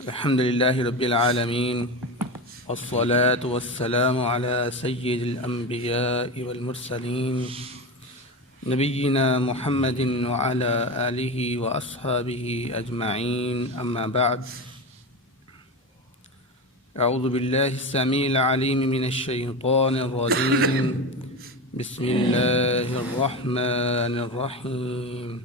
الحمد لله رب العالمين والصلاة والسلام على سيد الأنبياء والمرسلين نبينا محمد وعلى آله وأصحابه أجمعين، أما بعد. أعوذ بالله السميع العليم من الشيطان الرجيم. بسم الله الرحمن الرحيم.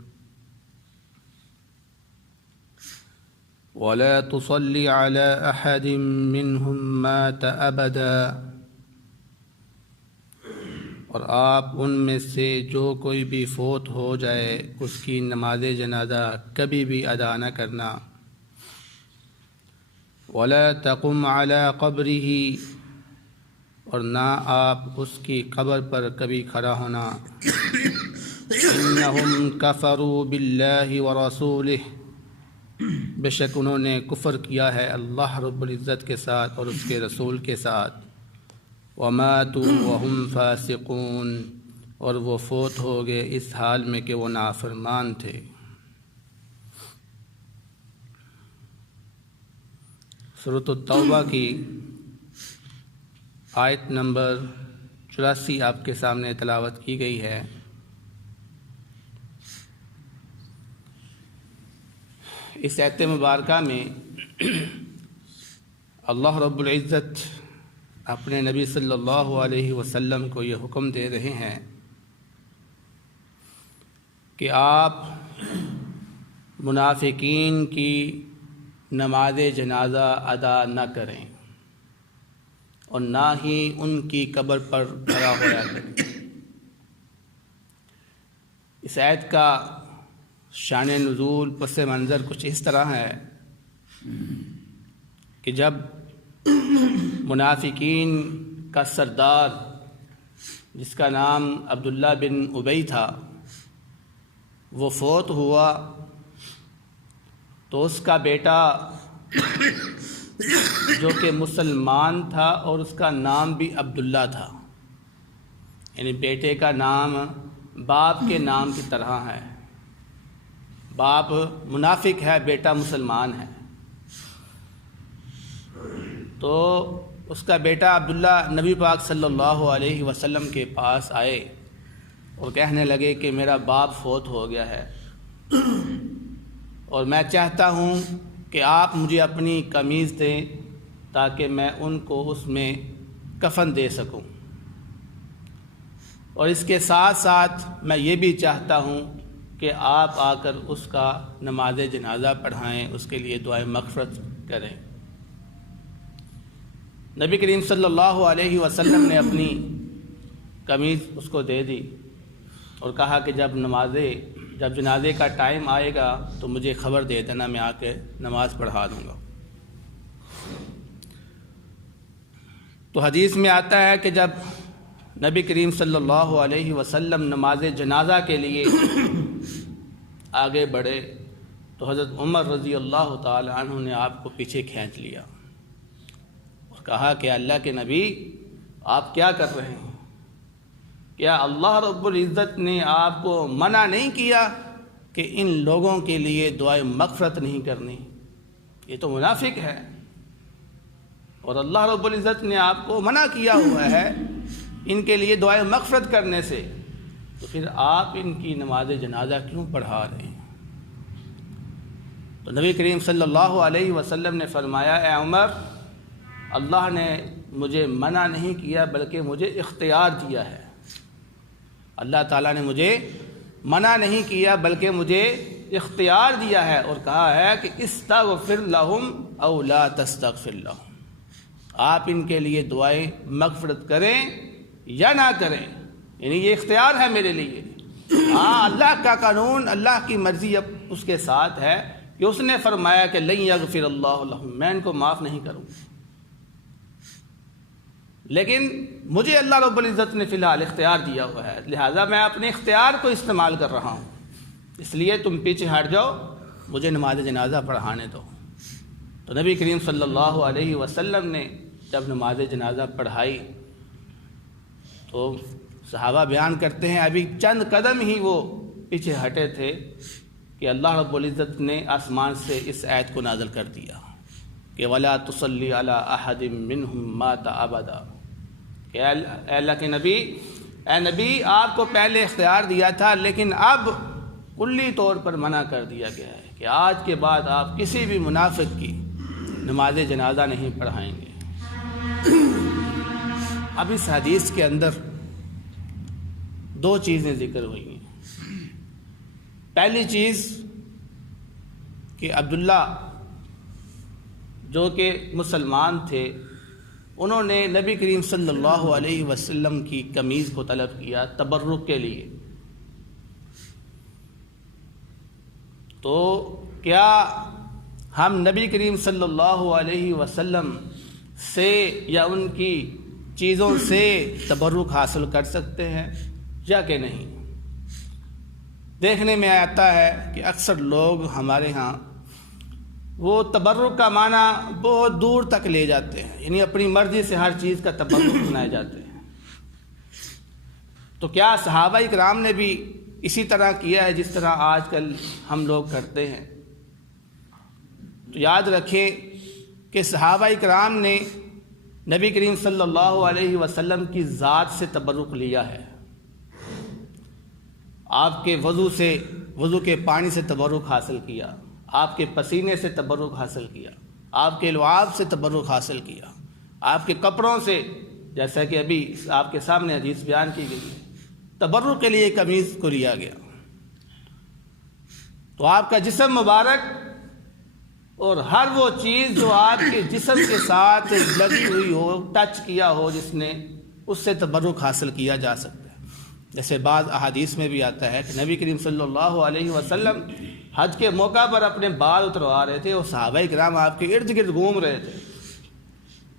ولا تصل على أحد منهم مات أبدا، اور آپ ان میں سے جو کوئی بھی فوت ہو جائے اس کی نماز جنازہ کبھی بھی ادا نہ کرنا. ولا تقم على قبره، اور نہ آپ اس کی قبر پر کبھی کھڑا ہونا. انہم کفروا باللہ ورسولہ، بے شک انہوں نے کفر کیا ہے اللہ رب العزت کے ساتھ اور اس کے رسول کے ساتھ. وماتوا وهم فاسقون، اور وہ فوت ہو گئے اس حال میں کہ وہ نافرمان تھے. سورۃ التوبہ کی آیت نمبر 84 آپ کے سامنے تلاوت کی گئی ہے. اس آیت مبارکہ میں اللہ رب العزت اپنے نبی صلی اللہ علیہ وسلم کو یہ حکم دے رہے ہیں کہ آپ منافقین کی نماز جنازہ ادا نہ کریں اور نہ ہی ان کی قبر پر کھڑا ہوا کریں. اس آیت کا شان نزول پس منظر کچھ اس طرح ہے کہ جب منافقین کا سردار جس کا نام عبداللہ بن ابی تھا وہ فوت ہوا تو اس کا بیٹا جو کہ مسلمان تھا اور اس کا نام بھی عبداللہ تھا، یعنی بیٹے کا نام باپ کے نام کی طرح ہے. باپ منافق ہے، بیٹا مسلمان ہے. تو اس کا بیٹا عبداللہ نبی پاک صلی اللہ علیہ وسلم کے پاس آئے اور کہنے لگے کہ میرا باپ فوت ہو گیا ہے اور میں چاہتا ہوں کہ آپ مجھے اپنی قمیض دیں تاکہ میں ان کو اس میں کفن دے سکوں، اور اس کے ساتھ ساتھ میں یہ بھی چاہتا ہوں کہ آپ آ کر اس کا نماز جنازہ پڑھائیں، اس کے لیے دعائے مغفرت کریں. نبی کریم صلی اللہ علیہ وسلم نے اپنی قمیض اس کو دے دی اور کہا کہ جب جنازے کا ٹائم آئے گا تو مجھے خبر دے دینا، میں آ کے نماز پڑھا دوں گا. تو حدیث میں آتا ہے کہ جب نبی کریم صلی اللہ علیہ وسلم نماز جنازہ کے لیے آگے بڑھے تو حضرت عمر رضی اللہ تعالی عنہ نے آپ کو پیچھے کھینچ لیا اور کہا کہ اللہ کے نبی آپ کیا کر رہے ہیں؟ کیا اللہ رب العزت نے آپ کو منع نہیں کیا کہ ان لوگوں کے لیے دعائے مغفرت نہیں کرنی؟ یہ تو منافق ہے اور اللہ رب العزت نے آپ کو منع کیا ہوا ہے ان کے لیے دعائے مغفرت کرنے سے، تو پھر آپ ان کی نماز جنازہ کیوں پڑھا رہے ہیں؟ تو نبی کریم صلی اللہ علیہ وسلم نے فرمایا، اے عمر، اللہ نے مجھے منع نہیں کیا بلکہ مجھے اختیار دیا ہے. اللہ تعالیٰ نے مجھے منع نہیں کیا بلکہ مجھے اختیار دیا ہے اور کہا ہے کہ استغفر لہم او لا تستغفر لہم، آپ ان کے لیے دعائیں مغفرت کریں یا نہ کریں، یعنی یہ اختیار ہے میرے لیے. ہاں، اللہ کا قانون، اللہ کی مرضی اب اس کے ساتھ ہے کہ اس نے فرمایا کہ لن یغفر اللہ لہم، میں ان کو معاف نہیں کروں، لیکن مجھے اللہ رب العزت نے فی الحال اختیار دیا ہوا ہے، لہٰذا میں اپنے اختیار کو استعمال کر رہا ہوں، اس لیے تم پیچھے ہٹ جاؤ، مجھے نماز جنازہ پڑھانے دو. تو نبی کریم صلی اللہ علیہ وسلم نے جب نماز جنازہ پڑھائی تو صحابہ بیان کرتے ہیں ابھی چند قدم ہی وہ پیچھے ہٹے تھے کہ اللہ رب العزت نے آسمان سے اس آیت کو نازل کر دیا کہ ولا تصلی علی احد منہم مات ابدا، کہ اے اللہ کے نبی، اے نبی آپ کو پہلے اختیار دیا تھا لیکن اب کلی طور پر منع کر دیا گیا ہے کہ آج کے بعد آپ کسی بھی منافق کی نماز جنازہ نہیں پڑھائیں گے۔ اب اس حدیث کے اندر دو چیزیں ذکر ہوئی ہیں۔ پہلی چیز کہ عبداللہ جو کہ مسلمان تھے، انہوں نے نبی کریم صلی اللہ علیہ وسلم کی قمیض کو طلب کیا تبرک کے لیے۔ تو کیا ہم نبی کریم صلی اللہ علیہ وسلم سے یا ان کی چیزوں سے تبرک حاصل کر سکتے ہیں یا کہ نہیں؟ دیکھنے میں آتا ہے کہ اکثر لوگ ہمارے ہاں وہ تبرک کا معنی بہت دور تک لے جاتے ہیں، یعنی اپنی مرضی سے ہر چیز کا تبرک بنائے جاتے ہیں۔ تو کیا صحابہ کرام نے بھی اسی طرح کیا ہے جس طرح آج کل ہم لوگ کرتے ہیں؟ تو یاد رکھیں کہ صحابہ کرام نے نبی کریم صلی اللہ علیہ وسلم کی ذات سے تبرک لیا ہے۔ آپ کے وضو کے پانی سے تبرک حاصل کیا، آپ کے پسینے سے تبرک حاصل کیا، آپ کے لعاب سے تبرک حاصل کیا، آپ کے کپڑوں سے، جیسا کہ ابھی آپ کے سامنے حدیث بیان کی گئی ہے، تبرک کے لیے قمیض کو لیا گیا۔ تو آپ کا جسم مبارک اور ہر وہ چیز جو آپ کے جسم کے ساتھ لگی ہوئی ہو، ٹچ کیا ہو جس نے، اس سے تبرک حاصل کیا جا سکتا ہے۔ جیسے بعض احادیث میں بھی آتا ہے کہ نبی کریم صلی اللہ علیہ وسلم حج کے موقع پر اپنے بال اتروا رہے تھے اور صحابہ کرام آپ کے ارد گرد گھوم رہے تھے،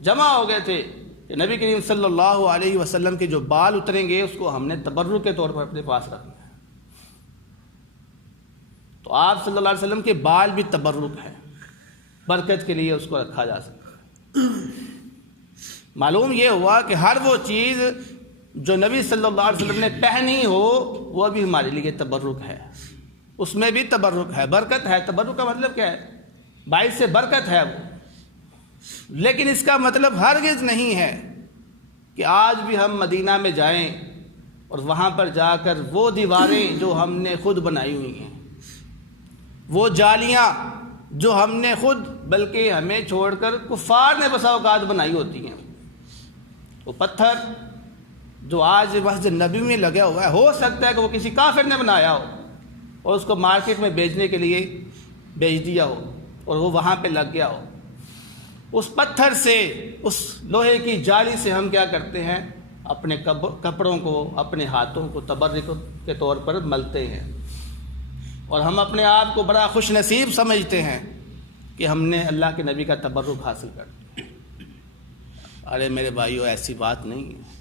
جمع ہو گئے تھے کہ نبی کریم صلی اللہ علیہ وسلم کے جو بال اتریں گے اس کو ہم نے تبرک کے طور پر اپنے پاس رکھنا ہے۔ تو آپ صلی اللہ علیہ وسلم کے بال بھی تبرک ہے، برکت کے لیے اس کو رکھا جا سکتا ہے۔ معلوم یہ ہوا کہ ہر وہ چیز جو نبی صلی اللہ علیہ وسلم نے پہنی ہو وہ بھی ہمارے لیے تبرک ہے، اس میں بھی تبرک ہے، برکت ہے۔ تبرک کا مطلب کیا ہے؟ باعث سے برکت ہے وہ، لیکن اس کا مطلب ہرگز نہیں ہے کہ آج بھی ہم مدینہ میں جائیں اور وہاں پر جا کر وہ دیواریں جو ہم نے خود بنائی ہوئی ہیں، وہ جالیاں جو ہم نے خود بلکہ ہمیں چھوڑ کر کفار نے بسا اوقات بنائی ہوتی ہیں، وہ پتھر جو آج مسجد نبی میں لگا ہوا ہے، ہو سکتا ہے کہ وہ کسی کافر نے بنایا ہو اور اس کو مارکیٹ میں بیچنے کے لیے بیچ دیا ہو اور وہ وہاں پہ لگ گیا ہو۔ اس پتھر سے، اس لوہے کی جالی سے ہم کیا کرتے ہیں؟ اپنے کپڑوں کو، اپنے ہاتھوں کو تبرک کے طور پر ملتے ہیں، اور ہم اپنے آپ کو بڑا خوش نصیب سمجھتے ہیں کہ ہم نے اللہ کے نبی کا تبرک حاصل کر دیا۔ ارے میرے بھائیو، ایسی بات نہیں ہے۔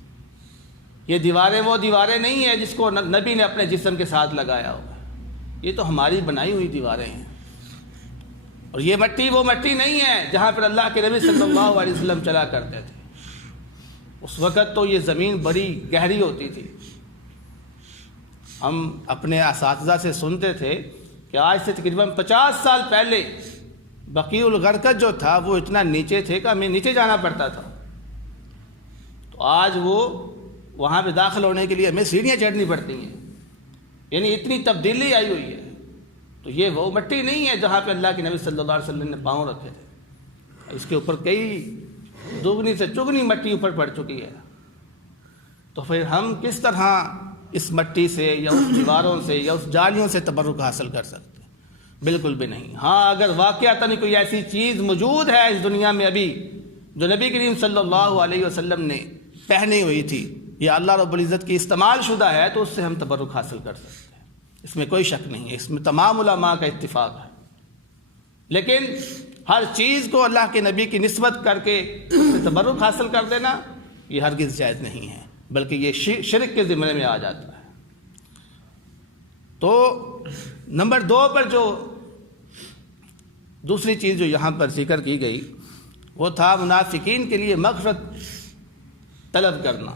یہ دیواریں وہ دیواریں نہیں ہیں جس کو نبی نے اپنے جسم کے ساتھ لگایا ہوگا، یہ تو ہماری بنائی ہوئی دیواریں ہیں۔ اور یہ مٹی وہ مٹی نہیں ہے جہاں پر اللہ کے نبی صلی اللہ علیہ وسلم چلا کرتے تھے۔ اس وقت تو یہ زمین بڑی گہری ہوتی تھی۔ ہم اپنے اساتذہ سے سنتے تھے کہ آج سے تقریباً 50 سال پہلے بقیع الغرقد جو تھا وہ اتنا نیچے تھے کہ ہمیں نیچے جانا پڑتا تھا، تو آج وہ وہاں پہ داخل ہونے کے لیے ہمیں سیڑھیاں چڑھنی پڑتی ہیں، یعنی اتنی تبدیلی آئی ہوئی ہے۔ تو یہ وہ مٹی نہیں ہے جہاں پہ اللہ کے نبی صلی اللہ علیہ وسلم نے پاؤں رکھے تھے، اس کے اوپر کئی دوگنی سے چگنی مٹی اوپر پڑ چکی ہے۔ تو پھر ہم کس طرح اس مٹی سے یا اس دیواروں سے یا اس جالیوں سے تبرک حاصل کر سکتے ہیں؟ بالکل بھی نہیں۔ ہاں، اگر واقعتاً کوئی ایسی چیز موجود ہے اس دنیا میں ابھی جو نبی کریم صلی اللہ علیہ وسلم نے پہنی ہوئی تھی یا اللہ رب العزت کی استعمال شدہ ہے، تو اس سے ہم تبرک حاصل کر سکتے ہیں، اس میں کوئی شک نہیں ہے، اس میں تمام علماء کا اتفاق ہے۔ لیکن ہر چیز کو اللہ کے نبی کی نسبت کر کے اس سے تبرک حاصل کر دینا یہ ہرگز جائز نہیں ہے، بلکہ یہ شرک کے ضمن میں آ جاتا ہے۔ تو نمبر 2 پر جو دوسری چیز جو یہاں پر ذکر کی گئی وہ تھا منافقین کے لیے مغفرت طلب کرنا۔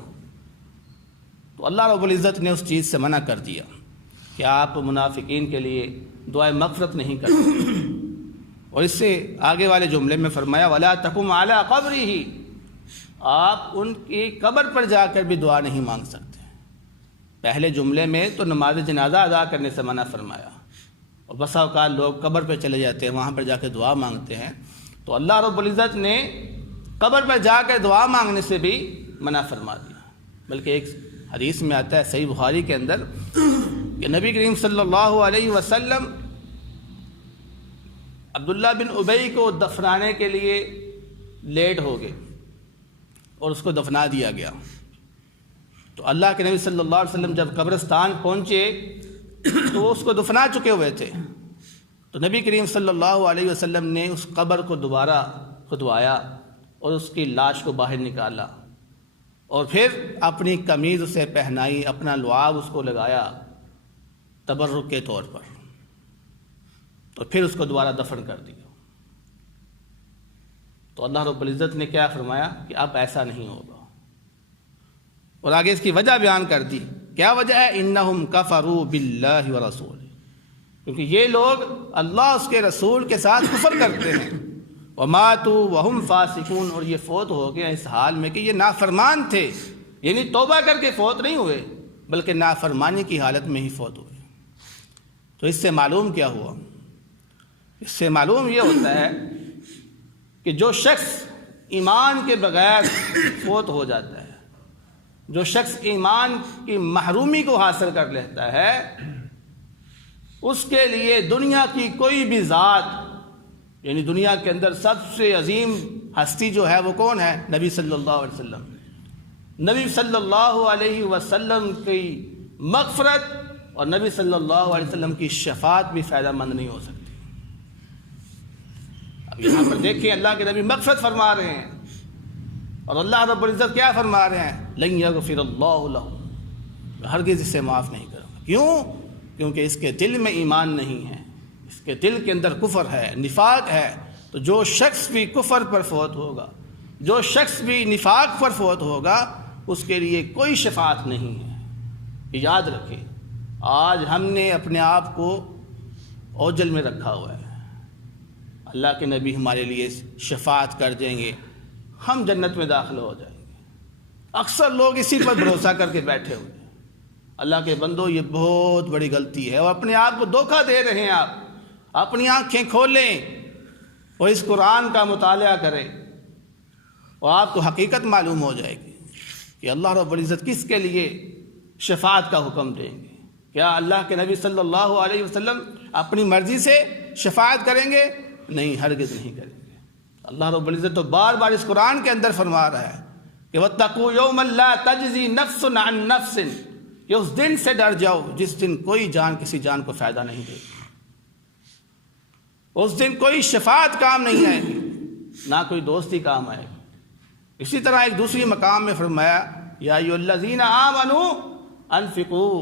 تو اللہ رب العزت نے اس چیز سے منع کر دیا کہ آپ منافقین کے لیے دعائے مغفرت نہیں کرتے۔ اور اس سے آگے والے جملے میں فرمایا وَلَا تَقُمْ عَلَىٰ قَبْرِهِ، آپ ان کی قبر پر جا کر بھی دعا نہیں مانگ سکتے۔ پہلے جملے میں تو نماز جنازہ ادا کرنے سے منع فرمایا، اور بسا اوقات لوگ قبر پہ چلے جاتے ہیں، وہاں پر جا کے دعا مانگتے ہیں، تو اللہ رب العزت نے قبر پر جا کر دعا مانگنے سے بھی منع فرما دیا۔ بلکہ ایک حدیث میں آتا ہے صحیح بخاری کے اندر کہ نبی کریم صلی اللہ علیہ وسلم عبداللہ بن ابی کو دفنانے کے لیے لیٹ ہو گئے اور اس کو دفنا دیا گیا۔ تو اللہ کے نبی صلی اللہ علیہ وسلم جب قبرستان پہنچے تو وہ اس کو دفنا چکے ہوئے تھے، تو نبی کریم صلی اللہ علیہ وسلم نے اس قبر کو دوبارہ کھدوایا اور اس کی لاش کو باہر نکالا، اور پھر اپنی قمیض اسے پہنائی، اپنا لعاب اس کو لگایا تبرک کے طور پر، تو پھر اس کو دوبارہ دفن کر دیا۔ تو اللہ رب العزت نے کیا فرمایا کہ اب ایسا نہیں ہوگا، اور آگے اس کی وجہ بیان کر دی۔ کیا وجہ ہے؟ انہم کفروا باللہ ورسولہ، کیونکہ یہ لوگ اللہ اس کے رسول کے ساتھ کفر کرتے ہیں، وماتوا وہم فاسقون، اور یہ فوت ہو گئے اس حال میں کہ یہ نافرمان تھے، یعنی توبہ کر کے فوت نہیں ہوئے بلکہ نافرمانی کی حالت میں ہی فوت ہوئے۔ تو اس سے معلوم کیا ہوا؟ اس سے معلوم یہ ہوتا ہے کہ جو شخص ایمان کے بغیر فوت ہو جاتا ہے، جو شخص ایمان کی محرومی کو حاصل کر لیتا ہے، اس کے لیے دنیا کی کوئی بھی ذات، یعنی دنیا کے اندر سب سے عظیم ہستی جو ہے وہ کون ہے؟ نبی صلی اللہ علیہ وسلم۔ نبی صلی اللہ علیہ وسلم کی مغفرت اور نبی صلی اللہ علیہ وسلم کی شفاعت بھی فائدہ مند نہیں ہو سکتی۔ اب یہاں پر دیکھیں اللہ کے نبی مغفرت فرما رہے ہیں، اور اللہ رب العزت کیا فرما رہے ہیں؟ لن یغفر اللہ لہ، ہرگز اسے معاف نہیں کروں گا۔ کیوں؟ کیونکہ اس کے دل میں ایمان نہیں ہے، اس کے دل کے اندر کفر ہے، نفاق ہے۔ تو جو شخص بھی کفر پر فوت ہوگا، جو شخص بھی نفاق پر فوت ہوگا، اس کے لیے کوئی شفاعت نہیں ہے۔ یاد رکھیں، آج ہم نے اپنے آپ کو اوجل میں رکھا ہوا ہے، اللہ کے نبی ہمارے لیے شفاعت کر دیں گے، ہم جنت میں داخل ہو جائیں گے۔ اکثر لوگ اسی پر بھروسہ کر کے بیٹھے ہوئے ہیں۔ اللہ کے بندو، یہ بہت بڑی غلطی ہے، اور اپنے آپ کو دھوکہ دے رہے ہیں۔ آپ اپنی آنکھیں کھولیں اور اس قرآن کا مطالعہ کریں، اور آپ کو حقیقت معلوم ہو جائے گی کہ اللہ رب العزت کس کے لیے شفاعت کا حکم دیں گے۔ کیا اللہ کے نبی صلی اللہ علیہ وسلم اپنی مرضی سے شفاعت کریں گے؟ نہیں، ہرگز نہیں کریں گے۔ اللہ رب العزت تو بار بار اس قرآن کے اندر فرما رہا ہے کہ وَاتَّقُوا يَوْمًا لَا تَجْزِي نَفْسٌ عَن نَفْسٍ، کہ اس دن سے ڈر جاؤ جس دن کوئی جان کسی جان کو فائدہ نہیں دے گی، اس دن کوئی شفاعت کام نہیں آئے گی، نہ کوئی دوستی کام آئے گی۔ اسی طرح ایک دوسری مقام میں فرمایا یا ایھا الذین آمنوا انفقوا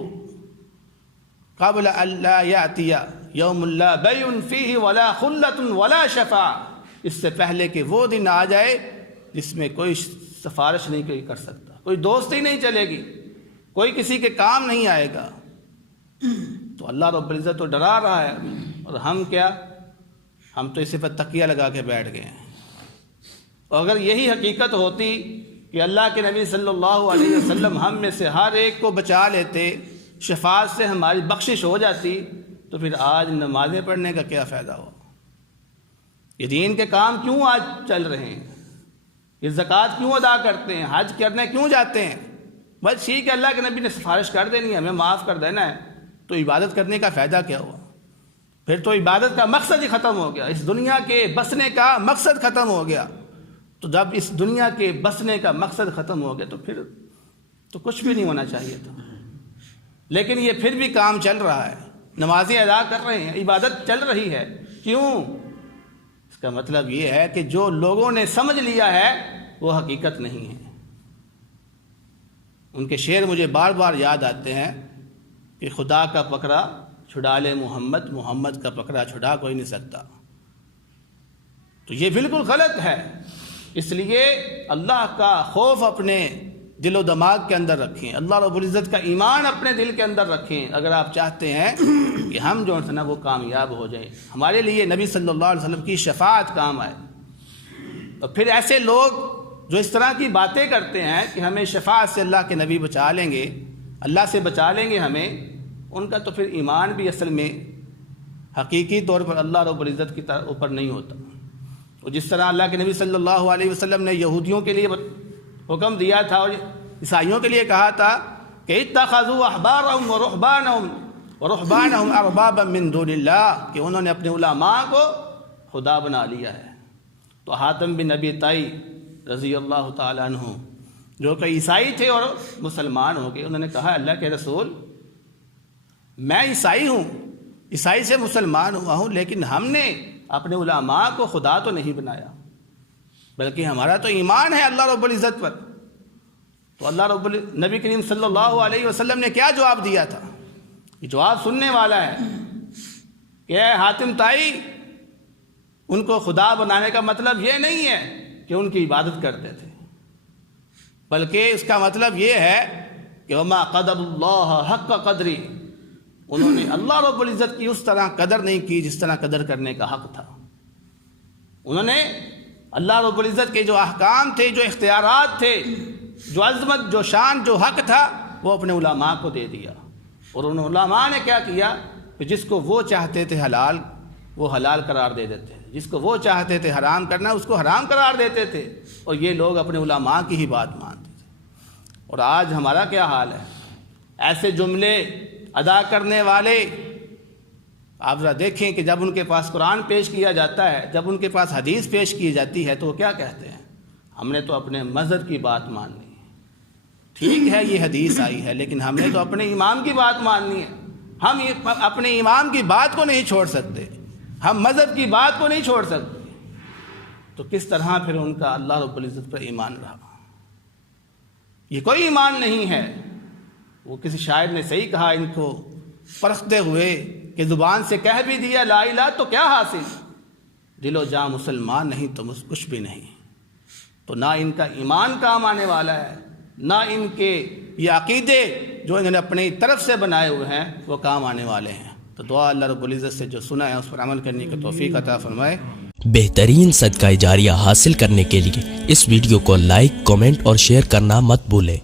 قبل ان لا یأتی یوم لا بیع فیہ ولا خلۃ ولا شفاعۃ، اس سے پہلے کہ وہ دن آ جائے جس میں کوئی سفارش نہیں کر سکتا، کوئی دوستی نہیں چلے گی، کوئی کسی کے کام نہیں آئے گا۔ تو اللہ رب العزت تو ڈرا رہا ہے، اور ہم کیا؟ ہم تو اسی پر تکیہ لگا کے بیٹھ گئے ہیں۔ اور اگر یہی حقیقت ہوتی کہ اللہ کے نبی صلی اللہ علیہ وسلم ہم میں سے ہر ایک کو بچا لیتے، شفاعت سے ہماری بخشش ہو جاتی، تو پھر آج نمازیں پڑھنے کا کیا فائدہ ہو؟ یہ دین کے کام کیوں آج چل رہے ہیں؟ یہ زکوٰۃ کیوں ادا کرتے ہیں؟ حج کرنے کیوں جاتے ہیں؟ بس ٹھیک ہے، اللہ کے نبی نے سفارش کر دینی ہے، ہمیں معاف کر دینا ہے، تو عبادت کرنے کا فائدہ کیا ہوا؟ پھر تو عبادت کا مقصد ہی ختم ہو گیا، اس دنیا کے بسنے کا مقصد ختم ہو گیا۔ تو جب اس دنیا کے بسنے کا مقصد ختم ہو گیا تو پھر تو کچھ بھی نہیں ہونا چاہیے تھا۔ لیکن یہ پھر بھی کام چل رہا ہے، نمازیں ادا کر رہے ہیں، عبادت چل رہی ہے۔ کیوں؟ اس کا مطلب یہ ہے کہ جو لوگوں نے سمجھ لیا ہے وہ حقیقت نہیں ہے۔ ان کے شعر مجھے بار بار یاد آتے ہیں کہ خدا کا پکڑا چھڑا لے محمد، محمد کا پکڑا چھڑا کوئی نہیں سکتا۔ تو یہ بالکل غلط ہے۔ اس لیے اللہ کا خوف اپنے دل و دماغ کے اندر رکھیں، اللہ رب العزت کا ایمان اپنے دل کے اندر رکھیں، اگر آپ چاہتے ہیں کہ ہم جو ہے نا وہ کامیاب ہو جائیں، ہمارے لیے نبی صلی اللہ علیہ وسلم کی شفاعت کام آئے۔ تو پھر ایسے لوگ جو اس طرح کی باتیں کرتے ہیں کہ ہمیں شفاعت سے اللہ کے نبی بچا لیں گے، اللہ سے بچا لیں گے ہمیں، ان کا تو پھر ایمان بھی اصل میں حقیقی طور پر اللہ رب العزت کی اوپر نہیں ہوتا۔ اور جس طرح اللہ کے نبی صلی اللہ علیہ وسلم نے یہودیوں کے لیے حکم دیا تھا اور عیسائیوں کے لیے کہا تھا کہ اتخذوا احبارهم ورهبانهم اربابا من دون اللہ، کہ انہوں نے اپنے علماء کو خدا بنا لیا ہے۔ تو حاتم بن ابی طائی رضی اللہ تعالیٰ عنہ جو کہ عیسائی تھے اور مسلمان ہو گئے، انہوں نے کہا اللہ کے رسول میں عیسائی ہوں، عیسائی سے مسلمان ہوا ہوں، لیکن ہم نے اپنے علماء کو خدا تو نہیں بنایا، بلکہ ہمارا تو ایمان ہے اللہ رب العزت پر۔ تو اللہ نبی کریم صلی اللہ علیہ وسلم نے کیا جواب دیا تھا؟ یہ جواب سننے والا ہے کہ اے حاتم طائی، ان کو خدا بنانے کا مطلب یہ نہیں ہے کہ ان کی عبادت کرتے تھے، بلکہ اس کا مطلب یہ ہے کہ وما قدر اللہ حق قدری، انہوں نے اللہ رب العزت کی اس طرح قدر نہیں کی جس طرح قدر کرنے کا حق تھا۔ انہوں نے اللہ رب العزت کے جو احکام تھے، جو اختیارات تھے، جو عظمت، جو شان، جو حق تھا، وہ اپنے علماء کو دے دیا۔ اور ان علماء نے کیا کیا کہ جس کو وہ چاہتے تھے حلال، وہ حلال قرار دے دیتے، جس کو وہ چاہتے تھے حرام کرنا، اس کو حرام قرار دیتے تھے، اور یہ لوگ اپنے علماء کی ہی بات مانتے تھے۔ اور آج ہمارا کیا حال ہے؟ ایسے جملے ادا کرنے والے آپ ذرا دیکھیں کہ جب ان کے پاس قرآن پیش کیا جاتا ہے، جب ان کے پاس حدیث پیش کی جاتی ہے، تو وہ کیا کہتے ہیں؟ ہم نے تو اپنے مذہب کی بات ماننی ہے۔ ٹھیک ہے یہ حدیث آئی ہے، لیکن ہم نے تو اپنے امام کی بات ماننی ہے، ہم اپنے امام کی بات کو نہیں چھوڑ سکتے، ہم مذہب کی بات کو نہیں چھوڑ سکتے۔ تو کس طرح پھر ان کا اللہ رب العزت پر ایمان رہا؟ یہ کوئی ایمان نہیں ہے۔ وہ کسی شاعر نے صحیح کہا ان کو پرکھتے ہوئے کہ زبان سے کہہ بھی دیا لا الہ تو کیا حاصل، دل و جاں مسلمان نہیں تو کچھ بھی نہیں۔ تو نہ ان کا ایمان کام آنے والا ہے، نہ ان کے یہ عقیدے جو انہوں نے اپنی طرف سے بنائے ہوئے ہیں وہ کام آنے والے ہیں۔ تو دعا اللہ رب العزت سے جو سنا ہے اس پر عمل کرنے کی توفیق عطا فرمائے۔ بہترین صدقہ جاریہ حاصل کرنے کے لیے اس ویڈیو کو لائک، کمنٹ اور شیئر کرنا مت بھولیں۔